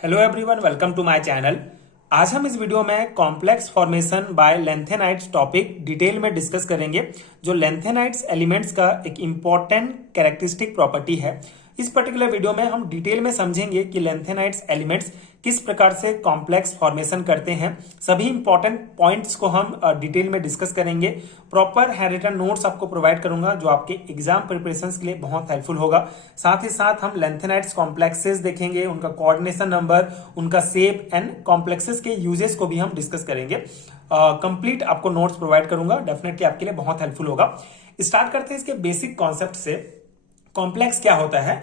Hello everyone, welcome to my channel. आज हम इस वीडियो में complex formation by lanthanides topic detail में डिस्कस करेंगे। जो लेंथेनाइट्स एलिमेंट्स का एक इम्पॉर्टेंट कैरेक्टरिस्टिक प्रॉपर्टी है। इस पर्टिकुलर वीडियो में हम डिटेल में समझेंगे कि लेंथेनाइट्स एलिमेंट्स किस प्रकार से कॉम्प्लेक्स फॉर्मेशन करते हैं। सभी इंपॉर्टेंट पॉइंट्स को हम डिटेल में डिस्कस करेंगे। प्रॉपर हैंड रिटन नोट्स आपको प्रोवाइड करूंगा जो आपके एग्जाम प्रिपरेशन के लिए बहुत हेल्पफुल होगा। साथ ही साथ हम लेंथेनाइट्स कॉम्प्लेक्सेस देखेंगे, उनका कोऑर्डिनेशन नंबर, उनका शेप एंड कॉम्प्लेक्सेस के यूजेस को भी हम डिस्कस करेंगे। कंप्लीट आपको नोट्स प्रोवाइड करूंगा, डेफिनेटली आपके लिए बहुत हेल्पफुल होगा। स्टार्ट करते हैं इसके बेसिक कॉन्सेप्ट से। कॉम्प्लेक्स क्या होता है?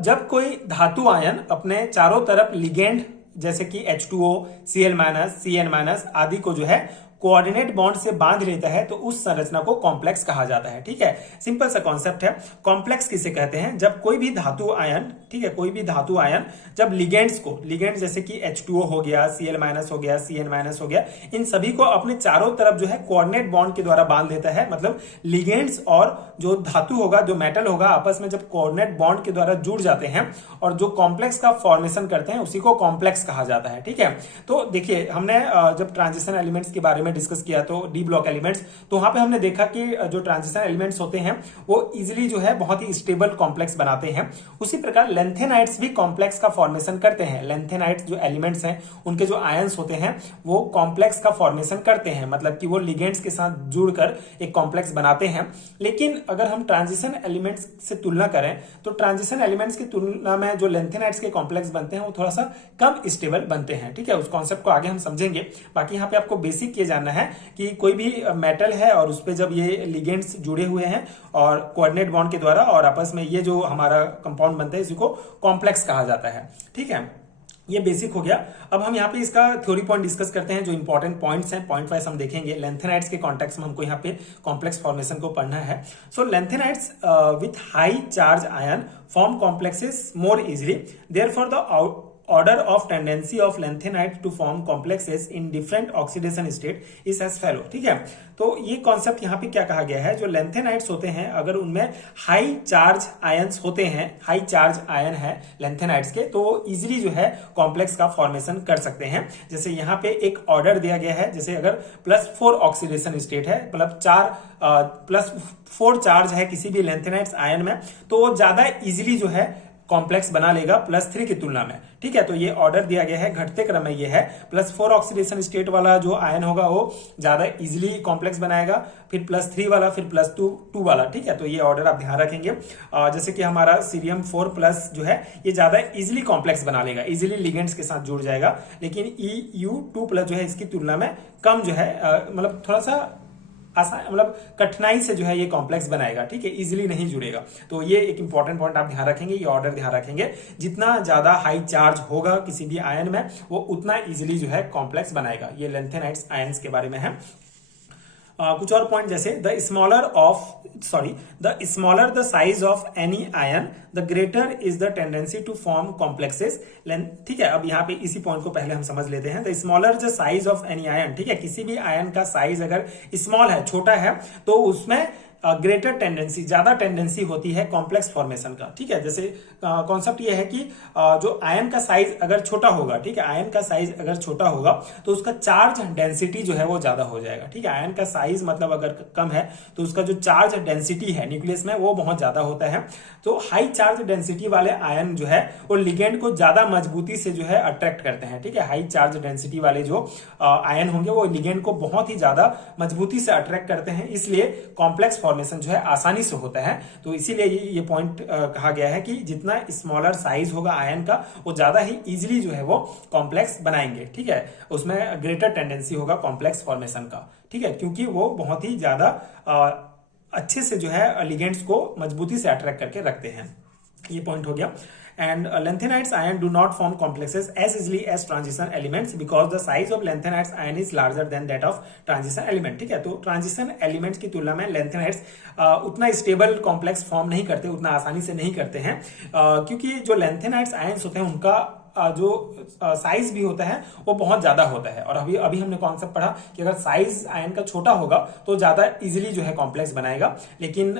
जब कोई धातु आयन अपने चारों तरफ लिगेंड जैसे कि H2O, Cl-, Cn- आदि को जो है कोऑर्डिनेट बॉन्ड से बांध लेता है तो उस संरचना को कॉम्प्लेक्स कहा जाता है। ठीक है, सिंपल सा कॉन्सेप्ट है। कॉम्प्लेक्स किसे कहते हैं? जब कोई भी धातु आयन, ठीक है, कोई भी धातु आयन जब लिगेंड जैसे कि H2O हो गया, Cl- हो गया, Cn- हो गया, इन सभी को अपने चारों तरफ जो है कोऑर्डिनेट बॉन्ड के द्वारा बांध लेता है। मतलब लिगेंड्स और जो धातु होगा, जो मेटल होगा, आपस में जब कोऑर्डिनेट बॉन्ड के द्वारा जुड़ जाते हैं और जो कॉम्प्लेक्स का फॉर्मेशन करते हैं उसी को कॉम्प्लेक्स कहा जाता है। ठीक है, तो देखिए हमने जब ट्रांजिशन एलिमेंट्स के बारे में डिस्कस किया तो डी ब्लॉक एलिमेंट्स, तो वहां पे हमने देखा कि जो ट्रांजिशन एलिमेंट्स होते हैं वो इजीली जो है बहुत ही स्टेबल कॉम्प्लेक्स बनाते हैं। उसी प्रकार लेंथेनाइट्स भी कॉम्प्लेक्स का फॉर्मेशन करते हैं। लेंथेनाइट्स जो एलिमेंट्स हैं उनके जो आयंस होते हैं वो कॉम्प्लेक्स का फॉर्मेशन करते हैं, मतलब कि वो लिगेंड्स के साथ जुड़कर एक कॉम्प्लेक्स बनाते हैं। लेकिन अगर हम ट्रांजिशन एलिमेंट्स से तुलना करें तो ट्रांजिशन एलिमेंट्स की तुलना में जो लेंथेनाइट्स के कॉम्प्लेक्स बनते हैं वो थोड़ा सा कम स्टेबल बनते हैं। ठीक है, उस कॉन्सेप्ट को आगे हम समझेंगे। बाकी यहाँ पे आपको बेसिक ये जानना है कि कोई भी मेटल है और उस पे जब ये लिगेंड्स जुड़े हुए हैं और कोऑर्डिनेट बॉन्ड के द्वारा और आपस में ये जो हमारा कंपाउंड बनता है इसी को कॉम्प्लेक्स कहा जाता है। ठीक है, ये बेसिक हो गया। अब हम यहाँ पे इसका थ्योरी पॉइंट डिस्कस करते हैं। जो इंपॉर्टेंट पॉइंट्स हैं पॉइंट वाइज हम देखेंगे। लेंथेनाइट्स के कॉन्टेक्स्ट में हमको यहाँ पे कॉम्प्लेक्स फॉर्मेशन को पढ़ना है। So lanthanides with high charge ion form complexes more easily, therefore the order of tendency of lanthanide to form complexes in different oxidation state is as follow। ठीक है, तो ये कॉन्सेप्ट यहाँ पे क्या कहा गया है? जो लेंथेनाइट्स होते हैं अगर उनमें हाई चार्ज आयंस होते हैं, हाई चार्ज आयन है लेंथेनाइट्स के, तो वो इजिली जो है कॉम्प्लेक्स का फॉर्मेशन कर सकते हैं। जैसे यहाँ पे एक ऑर्डर दिया गया है, जैसे अगर +4 ऑक्सीडेशन स्टेट है, मतलब +4 चार्ज है किसी भी लेंथेनाइट्स आयन में, तो वो ज्यादा इजिली जो है कॉम्प्लेक्स बना लेगा +3 की तुलना में। ठीक है, तो ये ऑर्डर दिया गया है, घटते क्रम में ये है। +4 ऑक्सीडेशन स्टेट वाला जो आयन होगा वो ज्यादा इजीली कॉम्प्लेक्स बनाएगा, फिर +3 वाला, फिर +2 वाला। ठीक है, तो ये ऑर्डर आप ध्यान रखेंगे। जैसे कि हमारा सीरियम 4+ जो है ये ज्यादा इजीली कॉम्प्लेक्स बना लेगा, इजीली लिगेंड्स के साथ जुड़ जाएगा। लेकिन EU2+ जो है इसकी तुलना में कम जो है, मतलब थोड़ा सा आसान, मतलब कठिनाई से जो है ये कॉम्प्लेक्स बनाएगा। ठीक है, इजीली नहीं जुड़ेगा। तो ये एक इंपॉर्टेंट पॉइंट आप ध्यान रखेंगे, ये ऑर्डर ध्यान रखेंगे। जितना ज्यादा हाई चार्ज होगा किसी भी आयन में वो उतना इजीली जो है कॉम्प्लेक्स बनाएगा। ये लेंथेनाइट्स आयंस के बारे में है। कुछ और पॉइंट जैसे the smaller the size of any ion the greater is the tendency to form complexes. ठीक है, अब यहाँ पे इसी पॉइंट को पहले हम समझ लेते हैं। The smaller the size of any ion, ठीक है, किसी भी आयन का साइज अगर स्मॉल है, छोटा है, तो उसमें ग्रेटर टेंडेंसी, ज्यादा टेंडेंसी होती है कॉम्प्लेक्स फॉर्मेशन का। ठीक है, जैसे कॉन्सेप्ट ये है कि जो आयन का साइज अगर छोटा होगा, ठीक है, आयन का साइज अगर छोटा होगा तो उसका चार्ज डेंसिटी जो है वो ज्यादा हो जाएगा। ठीक है, आयन का साइज मतलब अगर कम है तो उसका जो चार्ज डेंसिटी है न्यूक्लियस में वो बहुत ज्यादा होता है। तो हाई चार्ज डेंसिटी वाले आयन जो है वो लिगेंड को ज्यादा मजबूती से जो है अट्रैक्ट करते हैं। ठीक है, हाई चार्ज डेंसिटी वाले जो आयन होंगे वो लिगेंड को बहुत ही ज्यादा मजबूती से अट्रैक्ट करते हैं, इसलिए कॉम्प्लेक्स फॉर्मेशन जो है आसानी से होता है। तो इसीलिए ये पॉइंट कहा गया है कि जितना स्मॉलर साइज होगा आयन का वो ज्यादा ही इजीली जो है वो कॉम्प्लेक्स बनाएंगे। ठीक है, उसमें ग्रेटर टेंडेंसी होगा कॉम्प्लेक्स फॉर्मेशन का। ठीक है, क्योंकि वो बहुत ही ज्यादा अच्छे से जो है लिगेंड्स को मजबूती से अट्रैक्ट करके रखते हैं। ये पॉइंट हो गया। And lanthanides ion do not form complexes as easily as transition elements because the size of lanthanides ion is larger than that of transition element। ठीक है, तो ट्रांजिशन एलिमेंट्स की तुलना में लेंथेनाइड्स उतना स्टेबल कॉम्प्लेक्स फॉर्म नहीं करते, उतना आसानी से नहीं करते हैं, क्योंकि जो लेंथेनाइड्स आयंस होते हैं उनका जो साइज भी होता है वो बहुत ज्यादा होता है। और अभी हमने कॉन्सेप्ट पढ़ा कि अगर साइज आयन का छोटा होगा तो ज्यादा इजीली जो है कॉम्प्लेक्स बनाएगा। लेकिन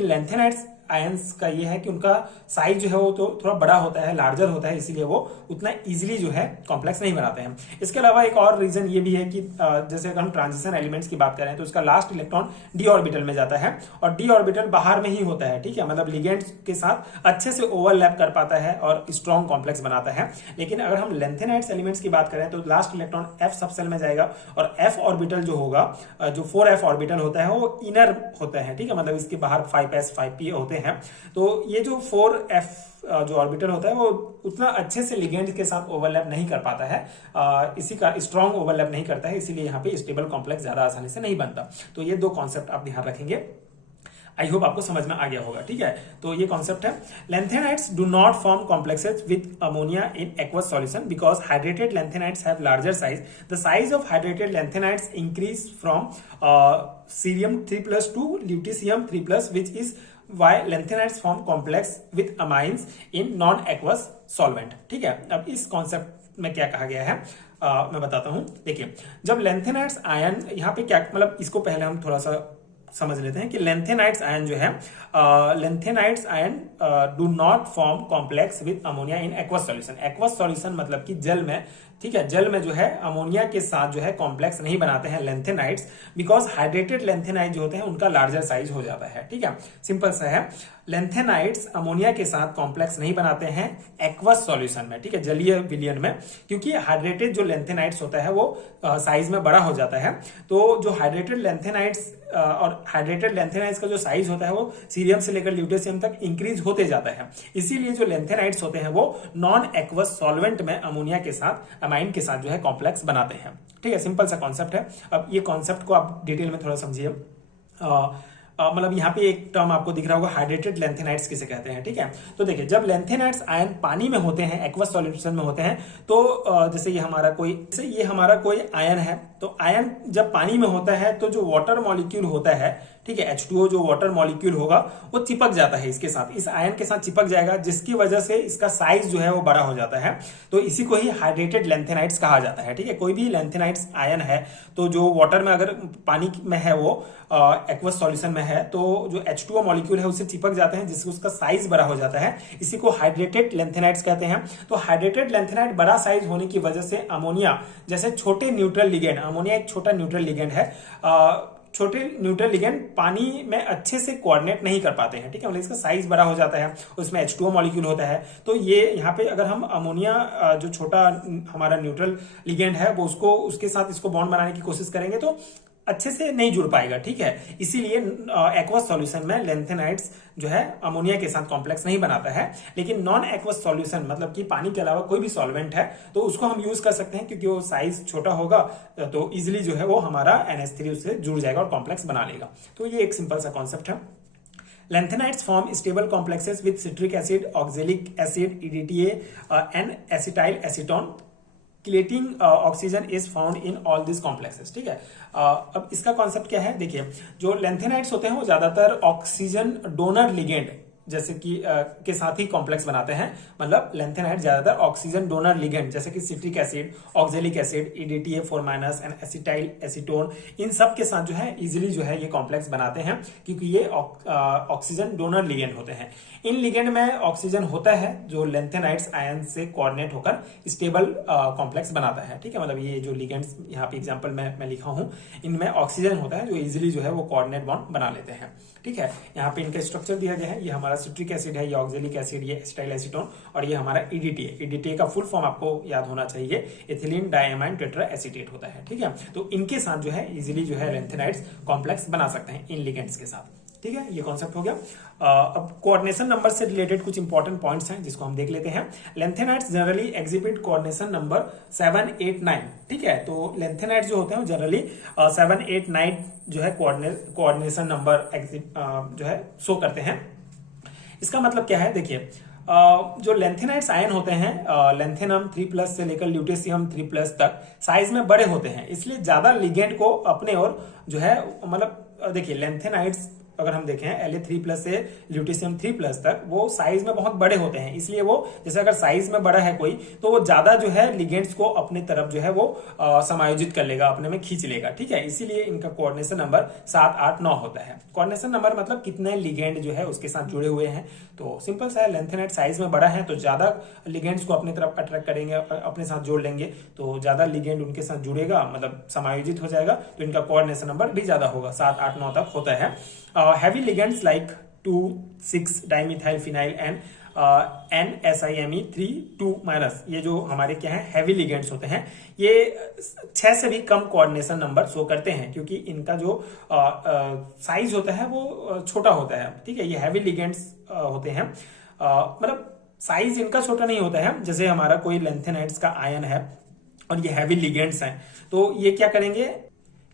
लेंथेनाइड्स आयंस का ये है कि उनका साइज जो है वो तो थोड़ा बड़ा होता है, लार्जर होता है, इसीलिए वो उतना इजीली जो है कॉम्प्लेक्स नहीं बनाते हैं। इसके अलावा एक और रीजन ये भी है कि जैसे अगर हम ट्रांजिशन एलिमेंट्स की बात करें तो उसका लास्ट इलेक्ट्रॉन डी ऑर्बिटल में जाता है और डी ऑर्बिटल बाहर में ही होता है, ठीक है, मतलब लिगेंड्स के साथ अच्छे से ओवरलैप कर पाता है और स्ट्रॉन्ग कॉम्प्लेक्स बनाता है। लेकिन अगर हम लेंथेनाइड्स एलिमेंट्स की बात करें तो लास्ट इलेक्ट्रॉन एफ सबसेल में जाएगा और एफ ऑर्बिटल जो होगा, जो 4f ऑर्बिटल होता है वो इनर होता है, ठीक है, मतलब इसके बाहर 5s 5p होते हैं। तो ये जो 4f जो ऑर्बिटल होता है वो उतना अच्छे से लिगेंड के साथ ओवरलैप नहीं कर पाता है, इसी का स्ट्रॉन्ग ओवरलैप नहीं करता है, इसीलिए यहाँ पे स्टेबल कॉम्प्लेक्स ज्यादा आसानी से नहीं बनता। तो ये दो कॉन्सेप्ट आप ध्यान रखेंगे, आई होप आपको समझ में आ गया होगा, ठीक है। तो ये कॉन्सेप्ट है। Lanthanides do not form complexes with ammonia in aqueous solution because hydrated lanthanides have larger size. The size of hydrated lanthanides increase from cerium 3+ to lutetium 3+, which is why lanthanides form complex with amines in non-aqueous solvent, ठीक है। अब इस concept में क्या कहा गया है मैं बताता हूं। देखिए, जब लेंथेनाइड्स आयन, यहाँ पे क्या मतलब, इसको पहले हम थोड़ा सा समझ लेते हैं कि लेंथेनाइड्स आयन जो है, lanthanides ion do not form complex with ammonia in aqueous solution. Aqueous solution मतलब कि जल में, ठीक है, जल में जो है अमोनिया के साथ जो है कॉम्प्लेक्स नहीं बनाते हैं लेंथेनाइड्स, बिकॉज हाइड्रेटेड लेंथेनाइड जो होते हैं उनका लार्जर साइज हो जाता है, ठीक है, सिंपल सा है। लेंथेनाइड्स अमोनिया के साथ कॉम्प्लेक्स नहीं बनाते हैं एक्वस सॉल्यूशन में, ठीक है, जलीय विलयन में, क्योंकि हाइड्रेटेड जो लेंथेनाइड्स होता है वो साइज में बड़ा हो जाता है। तो जो हाइड्रेटेड लेंथेनाइड्स और हाइड्रेटेड लेंथेनाइड्स का जो साइज होता है वो सीरियम से लेकर ल्यूटेशियम तक इंक्रीज होते जाता है। इसीलिए जो लेंथेनाइड्स होते हैं वो नॉन एक्वस सॉल्वेंट में अमोनिया के साथ, अमाइन के साथ जो है कॉम्प्लेक्स बनाते हैं, ठीक है, सिंपल सा कॉन्सेप्ट है। अब ये कॉन्सेप्ट को आप डिटेल में थोड़ा समझिए। मतलब यहाँ पे एक टर्म आपको दिख रहा होगा, हाइड्रेटेड लेंथेनाइड्स किसे कहते हैं, ठीक है। तो देखिए, जब लेंथेनाइड्स आयन पानी में होते हैं, एक्वस सॉल्यूशन में होते हैं, तो जैसे ये हमारा कोई आयन है, तो आयन जब पानी में होता है तो जो वाटर मॉलिक्यूल होता है, ठीक है, H2O जो वाटर मॉलिक्यूल होगा वो चिपक जाता है इसके साथ, इस आयन के साथ चिपक जाएगा, जिसकी वजह से इसका साइज जो है वो बड़ा हो जाता है। तो इसी को ही हाइड्रेटेड लेंथेनाइड्स कहा जाता है, ठीक है। कोई भी लेंथेनाइड्स आयन है तो जो वाटर में, अगर पानी में है वो एक्वस सॉल्यूशन में है, तो जो H2O मॉलिक्यूल है उससे चिपक जाते हैं, जिससे उसका साइज बड़ा हो जाता है, इसी को हाइड्रेटेड लेंथेनाइड्स कहते हैं। तो हाइड्रेटेड लेंथेनाइड बड़ा साइज होने की वजह से अमोनिया जैसे छोटे न्यूट्रल लिगेंड, अमोनिया एक छोटा न्यूट्रल लिगेंड है, छोटे न्यूट्रल लिगेंड पानी में अच्छे से कोऑर्डिनेट नहीं कर पाते हैं, ठीक है, मतलब इसका साइज बड़ा हो जाता है, उसमें H2O मॉलिक्यूल होता है। तो ये यहाँ पे अगर हम अमोनिया जो छोटा हमारा न्यूट्रल लिगेंड है वो उसको, उसके साथ इसको बॉन्ड बनाने की कोशिश करेंगे तो अच्छे से नहीं जुड़ पाएगा, ठीक है। इसीलिए एक्वस सॉल्यूशन में लेंथेनाइड्स जो है अमोनिया के साथ कॉम्प्लेक्स नहीं बनाता है। लेकिन नॉन एक्वस सॉल्यूशन मतलब कि पानी के अलावा कोई भी सॉल्वेंट है तो उसको हम यूज कर सकते हैं, क्योंकि वो साइज छोटा होगा तो इजिली जो है वो हमारा NH3 उससे जुड़ जाएगा और कॉम्प्लेक्स बना लेगा। तो ये एक सिंपल सा कॉन्सेप्ट है। Lanthanides form stable complexes with citric acid, oxalic acid, EDTA, and acetyl acetone. Chelating oxygen is found in all this complexes, ठीक है। अब इसका कॉन्सेप्ट क्या है, देखिए, जो लेंथेनाइड्स होते हैं वो ज्यादातर ऑक्सीजन डोनर लिगेंड जैसे कि के साथ ही कॉम्प्लेक्स बनाते हैं, मतलब लेंथेनाइड ज्यादातर ऑक्सीजन डोनर लिगेंड जैसे कि citric acid, oxalic acid, EDTA 4- and acetyl acetone, इन सब के साथ जो है इजिली जो है ये कॉम्प्लेक्स बनाते हैं, क्योंकि ये ऑक्सीजन डोनर लिगेंड होते हैं। इन लिगेंड में ऑक्सीजन होता है जो लेंथेनाइड्स आयन से कोऑर्डिनेट होकर स्टेबल कॉम्प्लेक्स बनाता है, ठीक है, मतलब ये जो लिगेंड्स यहाँ पे एग्जांपल में मैं लिखा हूं, इनमें ऑक्सीजन होता है जो इजिली जो है वो कोऑर्डिनेट बॉन्ड बना लेते हैं, ठीक है। यहाँ पे इनका स्ट्रक्चर दिया गया है, ये हमारा सिट्रिक एसिड है, ये ऑक्जेलिक एसिड, ये एसिटाइल एसीटोन, और ये हमारा EDTA। EDTA का फुल फॉर्म आपको याद होना चाहिए, एथिलीन डायमाइन टेट्रा एसीटेट होता है, ठीक है। तो इनके साथ जो है इजिली जो है लेंथेनाइड्स कॉम्प्लेक्स बना सकते हैं इन लिगेंड्स के साथ, ठीक है, ये कॉन्सेप्ट हो गया। अब कोऑर्डिनेशन नंबर से रिलेटेड कुछ इंपॉर्टेंट पॉइंट्स हैं जिसको हम देख लेते हैं। Lanthanides generally exhibit coordination number 7, 8, 9, ठीक है। तो लेंथेनाइड्स जो होते हैं जनरली 7, 8, 9 जो है कोऑर्डिनेशन नंबर जो है शो करते हैं। इसका मतलब क्या है, देखिए, जो लेंथेनाइड्स आयन होते हैं लेंथेनम 3+ से लेकर ल्यूटेशियम 3+ तक साइज में बड़े होते हैं, इसलिए ज्यादा लिगेंड को अपने और जो है, मतलब देखिए, लेंथेनाइड्स अगर हम देखें La3+ से ल्यूटेशियम 3+ तक वो साइज में बहुत बड़े होते हैं, इसलिए वो जैसे अगर साइज में बड़ा है कोई तो वो ज्यादा जो है लिगेंड्स को अपने तरफ जो है वो समायोजित कर लेगा, अपने में खींच लेगा, ठीक है। इसीलिए इनका कोऑर्डिनेशन नंबर 7, 8, 9 होता है। कोऑर्डिनेशन नंबर मतलब कितने लिगेंड जो है उसके साथ जुड़े हुए हैं। तो सिंपल सा है, लेंथेनाइड साइज में बड़ा है तो ज्यादा लिगेंड्स को अपनी तरफ अट्रैक्ट करेंगे, अपने साथ जोड़ लेंगे, तो ज्यादा लिगेंड उनके साथ जुड़ेगा, मतलब समायोजित हो जाएगा, तो इनका कोऑर्डिनेशन नंबर भी ज्यादा होगा, 7, 8, 9 तक होता है। Heavy ligands like 2,6 dimethyl phenyl and NSIMe3 2-, ये जो हमारे क्या है हैवी लिगेंड्स होते हैं, ये 6 से भी कम कोऑर्डिनेशन नंबर शो करते हैं, क्योंकि इनका जो साइज होता है वो छोटा होता है, ठीक है। ये हैवी लिगेंड्स होते हैं, मतलब साइज इनका छोटा नहीं होता है। जैसे हमारा कोई लेंथेनाइड्स का आयन है और ये हैवी लिगेंड्स हैं, तो ये क्या करेंगे,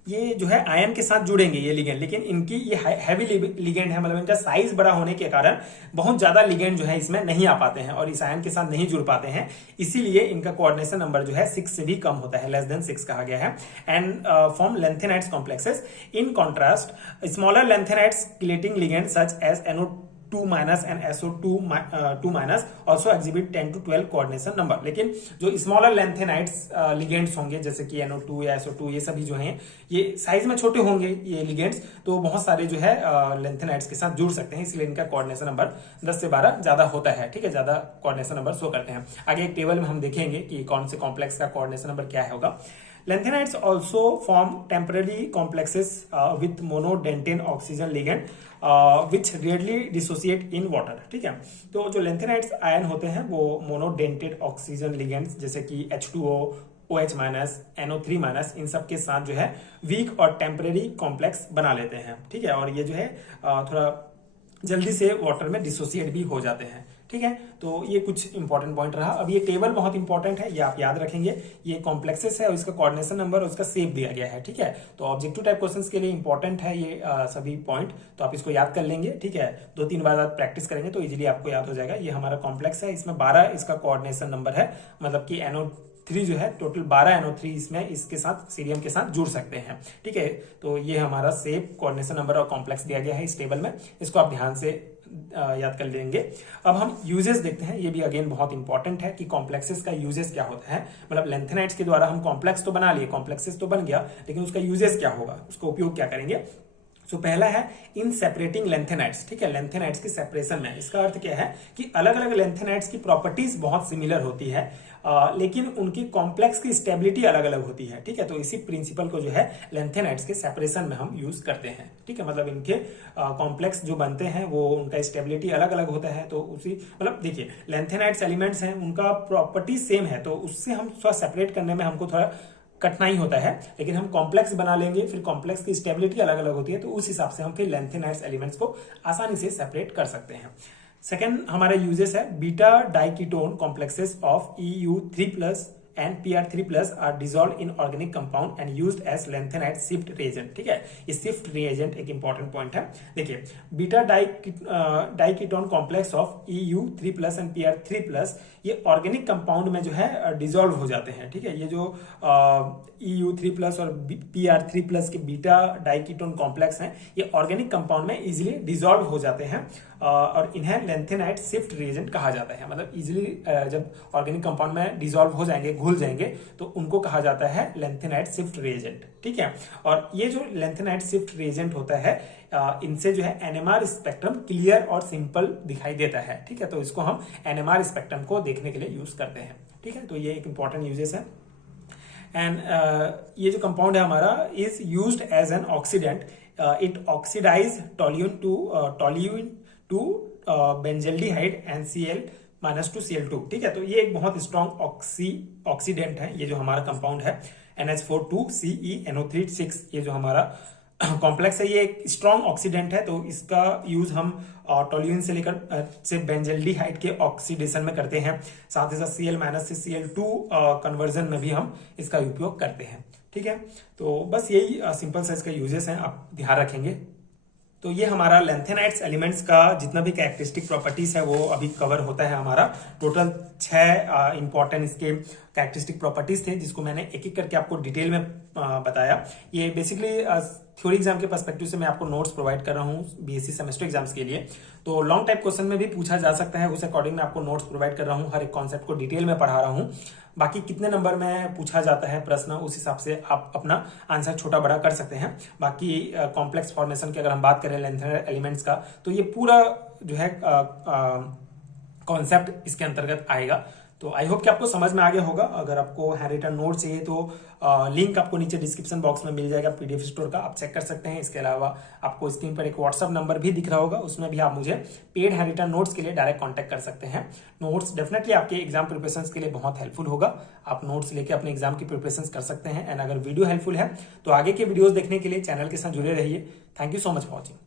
ये जो है आयन के साथ जुड़ेंगे ये लिगेंड, लेकिन इनकी ये हैवी लिगेंड है, मतलब इनका साइज बड़ा होने के कारण बहुत ज्यादा लिगेंड जो है इसमें नहीं आ पाते हैं और इस आयन के साथ नहीं जुड़ पाते हैं, इसीलिए इनका कोऑर्डिनेशन नंबर जो है 6 से भी कम होता है, लेस देन 6 कहा गया है। And form lanthanides complexes. In contrast smaller lanthanides chelating ligand such as NO2- and SO2- also exhibit 10 to 12 coordination number. लेकिन जो स्मॉलर लेंथेनाइड्स लिगेंड्स होंगे जैसे कि NO2 या SO2, ये सभी जो हैं ये साइज में छोटे होंगे ये लिगेंड्स, तो बहुत सारे जो है लेंथेनाइड्स के साथ जुड़ सकते हैं, इसलिए इनका कोऑर्डिनेशन नंबर 10 से 12 ज्यादा होता है, ठीक है, ज्यादा कोऑर्डिनेशन नंबर शो करते हैं। आगे एक टेबल में हम देखेंगे कि कौन से कॉम्प्लेक्स का कोऑर्डिनेशन नंबर क्या होगा। Lanthanides also form temporary complexes with monodentane oxygen ligand which rarely dissociate in water, ठीक है। तो जो लेंथेनाइड्स आयन होते हैं वो मोनोडेंटेड ऑक्सीजन लिगेंड्स जैसे कि H2O, OH-, NO3-, इन सब के साथ जो है वीक और टेम्परेरी कॉम्प्लेक्स बना लेते हैं, ठीक है, और ये जो है थोड़ा जल्दी से वाटर में डिसोसिएट भी हो जाते हैं, ठीक है। तो ये कुछ इंपॉर्टेंट पॉइंट रहा। अब ये टेबल बहुत इंपॉर्टेंट है, ये आप याद रखेंगे, ये कॉम्प्लेक्सेस है और इसका कोऑर्डिनेशन नंबर और उसका शेप दिया गया है, ठीक है। तो ऑब्जेक्टिव टाइप क्वेश्चंस के लिए इंपॉर्टेंट है ये सभी पॉइंट, तो आप इसको याद कर लेंगे, ठीक है। 2-3 बार आप प्रैक्टिस करेंगे तो इजीली आपको याद हो जाएगा। ये हमारा कॉम्प्लेक्स है, इसमें 12 इसका कोऑर्डिनेशन नंबर है, मतलब कि NO3 जो है टोटल 12 NO3 इसमें इसके साथ सीरियम के साथ जुड़ सकते हैं, ठीक है। तो ये हमारा शेप, कोऑर्डिनेशन नंबर और कॉम्प्लेक्स दिया गया है इस टेबल में, इसको आप ध्यान से याद कर लेंगे। अब हम यूजेस देखते हैं, ये भी अगेन बहुत इंपॉर्टेंट है कि कॉम्प्लेक्सेस का यूजेस क्या होता है। मतलब लेंथेनाइड्स के द्वारा हम कॉम्प्लेक्स तो बना लिए, कॉम्प्लेक्सेस तो बन गया, लेकिन उसका यूजेस क्या होगा, उसका उपयोग क्या करेंगे। तो पहला है इन सेपरेटिंग लेंथेनाइड्स, ठीक है, लेंथेनाइड्स की सेपरेशन में। इसका अर्थ क्या है कि अलग अलग लेंथेनाइड्स की प्रॉपर्टीज बहुत सिमिलर होती है, लेकिन उनकी कॉम्प्लेक्स की स्टेबिलिटी अलग अलग होती है, ठीक है। तो इसी प्रिंसिपल को जो है लेंथेनाइड्स के सेपरेशन में हम यूज करते हैं, ठीक है। मतलब इनके कॉम्प्लेक्स जो बनते हैं वो उनका स्टेबिलिटी अलग अलग होता है, तो उसी मतलब देखिए लेंथेनाइड्स एलिमेंट्स हैं, उनका प्रॉपर्टी सेम है, तो उससे हम थोड़ा सेपरेट करने में हमको थोड़ा कठिनाई होता है, लेकिन हम कॉम्प्लेक्स बना लेंगे, फिर कॉम्प्लेक्स की स्टेबिलिटी अलग अलग होती है, तो उस हिसाब से हम फिर लेंथेनाइड्स एलिमेंट्स को आसानी से सेपरेट कर सकते हैं। सेकेंड हमारा यूजेस है beta diketone complexes of EU3+ and PR3+ are dissolved in organic compound and used as lanthanide shift reagent, ठीक है। ये शिफ्ट रिएजेंट एक इंपॉर्टेंट पॉइंट है। देखिए beta diketone complex of EU3+ and PR3+ ये organic compound में जो है डिसॉल्व हो जाते हैं, ठीक है। ये जो EU3+ और PR3+ के बीटा डाइकीटोन कॉम्प्लेक्स हैं ये ऑर्गेनिक कंपाउंड में इजिली डिसॉल्व हो जाते हैं और इन्हें लेंथेनाइड शिफ्ट रिएजेंट कहा जाता है। मतलब इजिली जब ऑर्गेनिक कंपाउंड में डिसॉल्व हो जाएंगे, घुल जाएंगे, तो उनको कहा जाता है लेंथेनाइड शिफ्ट रिएजेंट, ठीक है। और ये जो लेंथेनाइड शिफ्ट रिएजेंट होता है इनसे जो है NMR स्पेक्ट्रम क्लियर और सिंपल दिखाई देता है, ठीक है। तो इसको हम NMR स्पेक्ट्रम को देखने के लिए यूज करते हैं, ठीक है। तो ये एक इंपॉर्टेंट यूजेस है। एंड ये जो कंपाउंड है हमारा is used as an oxidant, it oxidise toluene to benzaldehyde NCl-2 ठीक है। तो ये एक बहुत स्ट्रॉन्ग ऑक्सीडेंट है, ये जो हमारा कंपाउंड है NH4 2CeNO3 6, ये जो हमारा कॉम्प्लेक्स है ये एक स्ट्रॉन्ग ऑक्सीडेंट है, तो इसका यूज हम टोल्यूइन से लेकर से बेंजल्डिहाइड के ऑक्सीडेशन में करते हैं, साथ ही साथ Cl- से Cl2 कन्वर्जन में भी हम इसका उपयोग करते हैं, ठीक है। तो बस यही सिंपल सा इसका यूजेस हैं, आप ध्यान रखेंगे। तो ये हमारा लेंथेनाइड्स एलिमेंट्स का जितना भी कैरेक्टरिस्टिक प्रॉपर्टीज है वो अभी कवर होता है हमारा। टोटल 6 इंपॉर्टेंट इसके कैरेक्टरिस्टिक प्रॉपर्टीज थे जिसको मैंने एक एक करके आपको डिटेल में बताया। ये बेसिकली थ्योरी एग्जाम के पर्सपेक्टिव से मैं आपको नोट्स प्रोवाइड कर रहा हूँ बीएससी सेमेस्टर एग्जाम्स के लिए। तो लॉन्ग टाइप क्वेश्चन में भी पूछा जा सकता है, उस अकॉर्डिंग मैं आपको नोट्स प्रोवाइड कर रहा हूँ, हर एक कॉन्सेप्ट को डिटेल में पढ़ा रहा हूँ। बाकी कितने नंबर में पूछा जाता है प्रश्न, उस हिसाब से आप अपना आंसर छोटा बड़ा कर सकते हैं। बाकी कॉम्प्लेक्स फॉर्मेशन की अगर हम बात करें लेंथेनर एलिमेंट्स का, तो ये पूरा जो है कॉन्सेप्ट इसके अंतर्गत आएगा। तो आई होप कि आपको समझ में आ गया होगा। अगर आपको हैंड रिटन नोट चाहिए तो लिंक आपको नीचे डिस्क्रिप्शन बॉक्स में मिल जाएगा पीडीएफ स्टोर का, आप चेक कर सकते हैं। इसके अलावा आपको स्क्रीन पर एक व्हाट्सअप नंबर भी दिख रहा होगा, उसमें भी आप मुझे पेड हैंड रिटन नोट्स के लिए डायरेक्ट कॉन्टैक्ट कर सकते हैं। नोट्स डेफिनेटली आपके एग्जाम प्रिपरेशन के लिए बहुत हेल्पफुल होगा। आप नोट्स लेके अपने एग्जाम की प्रिपरेशन कर सकते हैं। एंड अगर वीडियो हेल्पफुल है तो आगे के वीडियोज देखने के लिए चैनल के साथ जुड़े रहिए। Thank you so much for watching.